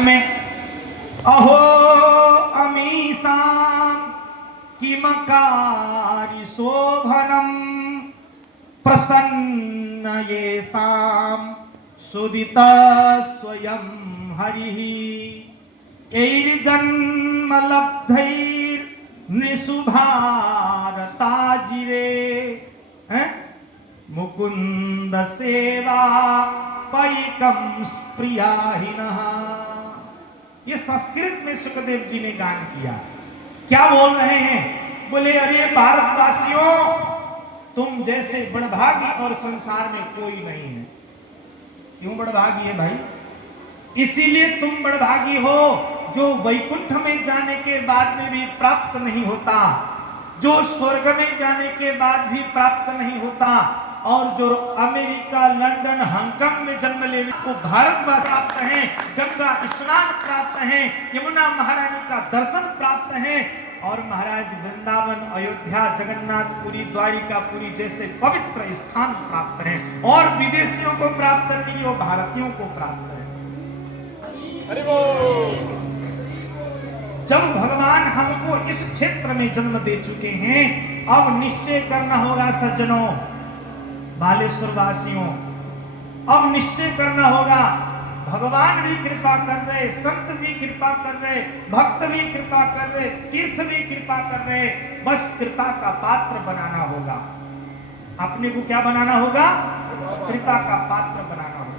में अहो अमीसां किमकारि शोभनम प्रसन्न येषां सुदित स्वयं हरिः ऐर्जन्म लब्धैर्नृषु भारताजिरे मुकुंद सेवा पैकम स्प्रियाहिनः। ये संस्कृत में सुखदेव जी ने गान किया। क्या बोल रहे हैं? बोले अरे भारतवासियों, तुम जैसे बड़भागी और संसार में कोई नहीं है। क्यों बड़भागी है भाई? इसीलिए तुम बड़भागी हो जो वैकुंठ में जाने के बाद में भी प्राप्त नहीं होता, जो स्वर्ग में जाने के बाद भी प्राप्त नहीं होता, और जो अमेरिका, लंदन, हांगकांग में जन्म लेने को भारतवास प्राप्त है, गंगा स्नान प्राप्त है, यमुना महारानी का दर्शन प्राप्त है, और महाराज वृंदावन, अयोध्या, जगन्नाथपुरी, द्वारिकापुरी जैसे पवित्र स्थान प्राप्त हैं, और विदेशियों को प्राप्त नहीं, वो भारतीयों को प्राप्त है। जब भगवान हमको इस क्षेत्र में जन्म दे चुके हैं, अब निश्चय करना होगा सज्जनों, बालेश्वर वासियों, अब निश्चय करना होगा। भगवान भी कृपा कर रहे, संत भी कृपा कर रहे, भक्त भी कृपा कर रहे, तीर्थ भी कृपा कर रहे, बस कृपा का पात्र बनाना होगा। अपने को क्या बनाना होगा? कृपा का पात्र बनाना होगा।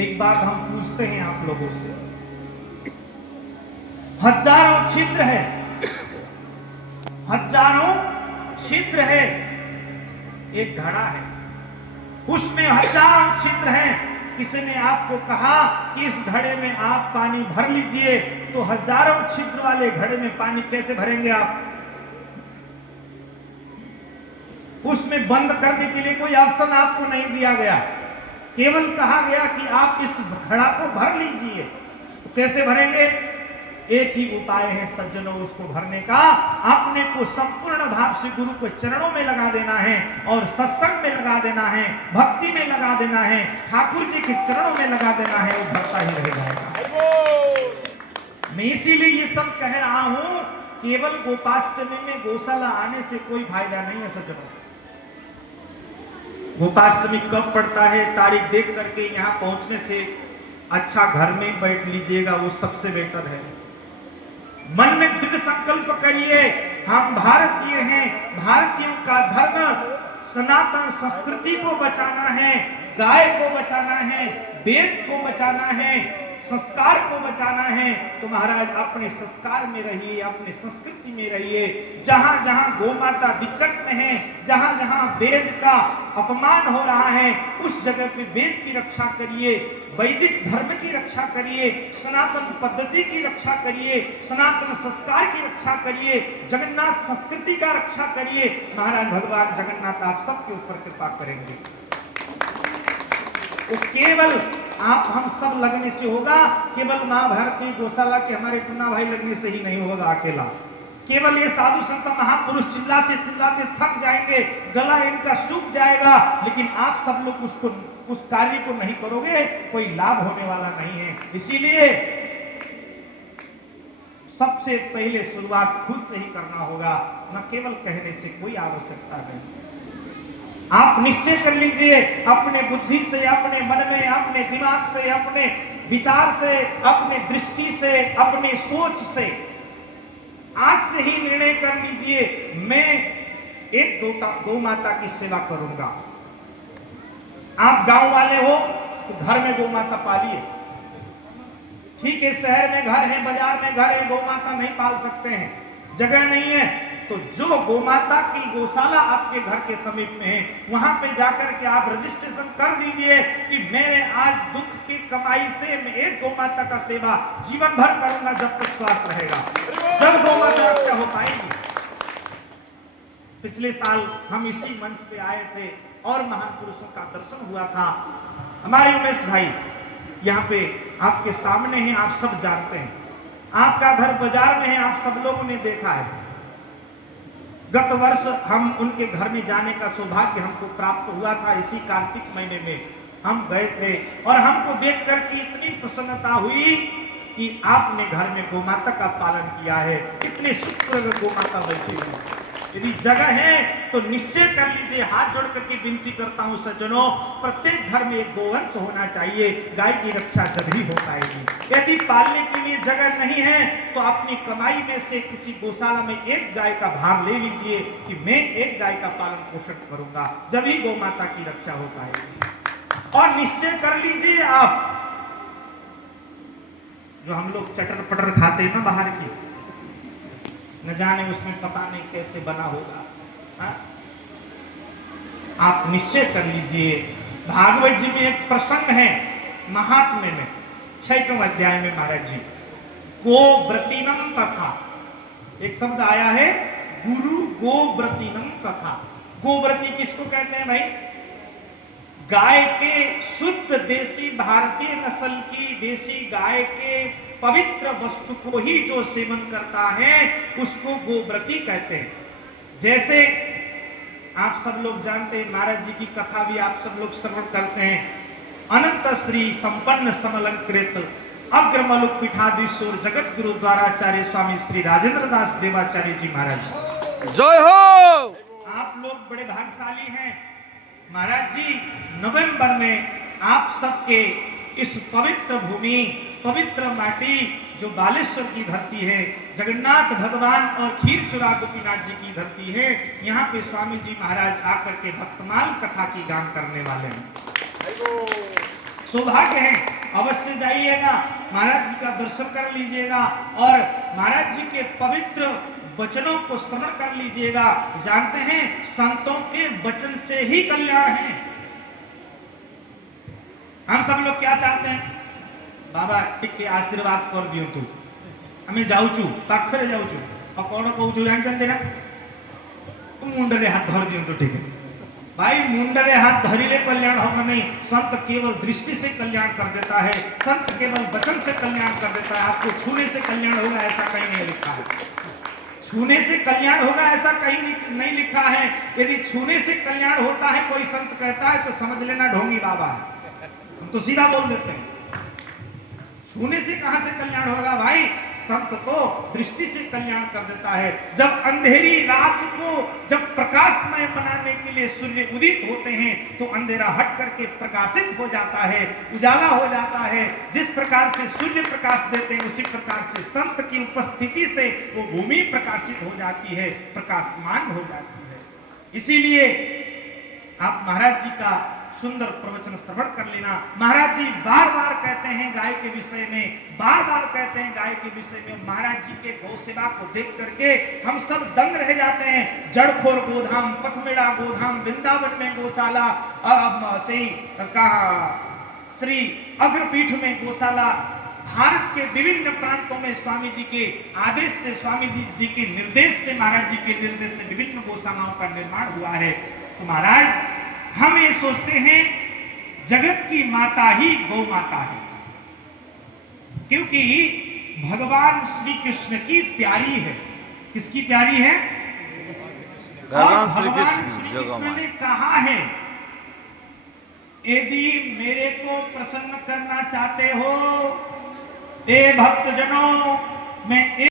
एक बात हम पूछते हैं आप लोगों से, हजारों छिद्र है, हजारों छिद्र है, एक घड़ा है, उसमें हजारों छिद्र हैं। किसी ने आपको कहा कि इस घड़े में आप पानी भर लीजिए, तो हजारों छिद्र वाले घड़े में पानी कैसे भरेंगे आप? उसमें बंद करने के लिए कोई ऑप्शन आपको नहीं दिया गया, केवल कहा गया कि आप इस घड़ा को भर लीजिए। तो कैसे भरेंगे? एक ही उपाय है सज्जनों उसको भरने का, अपने को संपूर्ण भाव से गुरु के चरणों में लगा देना है, और सत्संग में लगा देना है, भक्ति में लगा देना है, ठाकुर जी के चरणों में लगा देना है, वो भरता ही रह जाएगा। मैं इसीलिए ये सब कह रहा हूं, केवल गोपाष्टमी में गौशाला आने से कोई फायदा नहीं है सज्जनों। गोपाष्टमी कब पड़ता है, तारीख देख करके यहाँ पहुंचने से अच्छा घर में बैठ लीजिएगा, वो सबसे बेटर है। मन में दृढ़ संकल्प करिए, हम भारतीय हैं, भारतीयों का धर्म सनातन संस्कृति को बचाना है, गाय को बचाना है, वेद को बचाना है, संस्कार को बचाना है। तो महाराज अपने संस्कार में रहिए, अपने संस्कृति में रहिए। जहां जहां गौ माता दिक्कत में है, जहां जहां वेद का अपमान हो रहा है, उस जगह पे वेद की रक्षा करिए, वैदिक धर्म की रक्षा करिए, सनातन पद्धति की रक्षा करिए, सनातन संस्कार की रक्षा करिए, जगन्नाथ संस्कृति का रक्षा करिए। महाराज भगवान जगन्नाथ आप सबके ऊपर कृपा करेंगे। तो केवल आप हम सब लगने से होगा, केवल मां भारती गौशाला के हमारे टुन्ना भाई लगने से ही नहीं होगा अकेला। केवल ये साधु संत महापुरुष चिल्लाते चिल्लाते थक जाएंगे, गला इनका सूख जाएगा, लेकिन आप सब लोग उसको, उस कार्य को नहीं करोगे, कोई लाभ होने वाला नहीं है। इसीलिए सबसे पहले शुरुआत खुद से ही करना होगा, न केवल कहने से कोई आवश्यकता नहीं। आप निश्चय कर लीजिए अपने बुद्धि से, अपने मन में, अपने दिमाग से, अपने विचार से, अपने दृष्टि से, अपने सोच से आज से ही निर्णय कर लीजिए, मैं एक गौ माता की सेवा करूंगा। आप गांव वाले हो तो घर में गौ माता पालिए, ठीक है। शहर में घर है, बाजार में घर है, गौ माता नहीं पाल सकते हैं, जगह नहीं है, तो जो गोमाता की गौशाला आपके घर के समीप में है, वहां पे जाकर के आप रजिस्ट्रेशन कर दीजिए कि मैंने आज दुख की कमाई से मैं एक गौमाता का सेवा जीवन भर करूंगा जब तक श्वास रहेगा, जब गौमाता रक्षा हो पाएगी। पिछले साल हम इसी मंच पे आए थे और महापुरुषों का दर्शन हुआ था। हमारे उमेश भाई यहाँ पे आपके सामने हैं, आप सब जानते हैं, आपका घर बाजार में है, आप सब लोगों ने देखा है। गत वर्ष हम उनके घर में जाने का सौभाग्य हमको प्राप्त हुआ था इसी कार्तिक महीने में। हम गए थे और हमको देख करके इतनी प्रसन्नता हुई कि आपने घर में गोमाता का पालन किया है। इतने शुक्र गोमाता बैठी हुई। यदि जगह है तो निश्चय कर लीजिए, हाथ जोड़ करके विनती करता हूं सज्जनों, प्रत्येक घर में एक गोवंश होना चाहिए। गाय की रक्षा जब ही हो पाएगी। यदि पालने के लिए जगह नहीं है तो अपनी कमाई में से किसी गौशाला में एक गाय का भार ले लीजिए कि मैं एक गाय का पालन पोषण करूंगा, जब ही गौ माता की रक्षा हो पाएगी। और निश्चय कर लीजिए आप, जो हम लोग चटर पटर खाते हैं ना बाहर की, न जाने उसमें पता नहीं कैसे बना होगा। हा? आप निश्चय कर लीजिए। भागवत जी में एक प्रसंग है, महात्म्य में 6वें अध्याय में महाराज जी गोव्रतीनम कथा, एक शब्द आया है गुरु गोव्रतीनम कथा। गोव्रती किसको कहते हैं भाई? गाय के शुद्ध देसी भारतीय नस्ल की देसी गाय के पवित्र वस्तु को ही जो सेवन करता है उसको गोव्रती कहते हैं। जैसे आप सब लोग जानते हैं, महाराज जी की कथा भी आप सब लोग श्रवण करते हैं। अनंत श्री संपन्न समलंकृत अग्रमलुक पीठाधीश्वर जगत गुरु द्वाराचार्य स्वामी श्री राजेंद्र दास देवाचार्य जी महाराज जय हो। आप लोग बड़े भाग्यशाली हैं। महाराज जी नवंबर में आप सबके इस पवित्र भूमि, पवित्र माटी जो बालेश्वर की धरती है, जगन्नाथ भगवान और खीरचुरा गोपीनाथ जी की धरती है, यहाँ पे स्वामी जी महाराज आकर के भक्तमाल कथा की गान करने वाले हैं। सौभाग्य है, अवश्य जाइएगा, महाराज जी का दर्शन कर लीजिएगा और महाराज जी के पवित्र वचनों को श्रवण कर लीजिएगा। जानते हैं संतों के वचन से ही कल्याण है। हम सब लोग क्या चाहते हैं? बाबा टिके आशीर्वाद कर दियो तू, हमें जाऊचू पाखरे जाऊचू और कौन कहूचू जानते ना, तुम मुंडरे हाथ धर दियो तो ठीक है भाई। मुंडरे हाथ धरिले कल्याण होगा नहीं। संत केवल दृष्टि से कल्याण कर देता है, संत केवल वचन से कल्याण कर देता है। आपको छूने से कल्याण होगा ऐसा कहीं नहीं लिखा है। छूने से कल्याण होगा ऐसा कहीं नहीं लिखा है। यदि छूने से कल्याण होता है कोई संत कहता है तो समझ लेना ढोंगी बाबा है। हम तो सीधा बोल देते हैं, छूने से कहां से कल्याण होगा भाई? संत तो दृष्टि से कल्याण कर देता है। जब अंधेरी रात को जब प्रकाशमय बनाने के लिए सूर्य उदित होते हैं तो अंधेरा हट करके प्रकाशित हो जाता है, उजाला हो जाता है। जिस प्रकार से सूर्य प्रकाश देते हैं उसी प्रकार से संत की उपस्थिति से वो भूमि प्रकाशित हो जाती है, प्रकाशमान हो जाती है। इसीलिए आप महाराज जी का सुंदर प्रवचन श्रवण कर लेना। महाराज जी बार बार कहते हैं गाय के विषय में, बार बार कहते हैं गाय के विषय में। महाराज जी के गौ सेवा को देख करके हम सब दंग रह जाते हैं। जड़खोर गोधाम, पथमेड़ा गोधाम, वृंदावन में गौशाला, श्री अग्रपीठ में गौशाला, भारत के विभिन्न प्रांतों में स्वामी जी के आदेश से, स्वामी जी के निर्देश से, महाराज जी के निर्देश से विभिन्न गौशालाओं का निर्माण हुआ है। तो महाराज हम ये सोचते हैं जगत की माता ही गौ माता है, क्योंकि भगवान श्री कृष्ण की प्यारी है। किसकी प्यारी है? भगवान श्री कृष्ण ने कहा है यदि मेरे को प्रसन्न करना चाहते हो ए भक्तजनों, मैं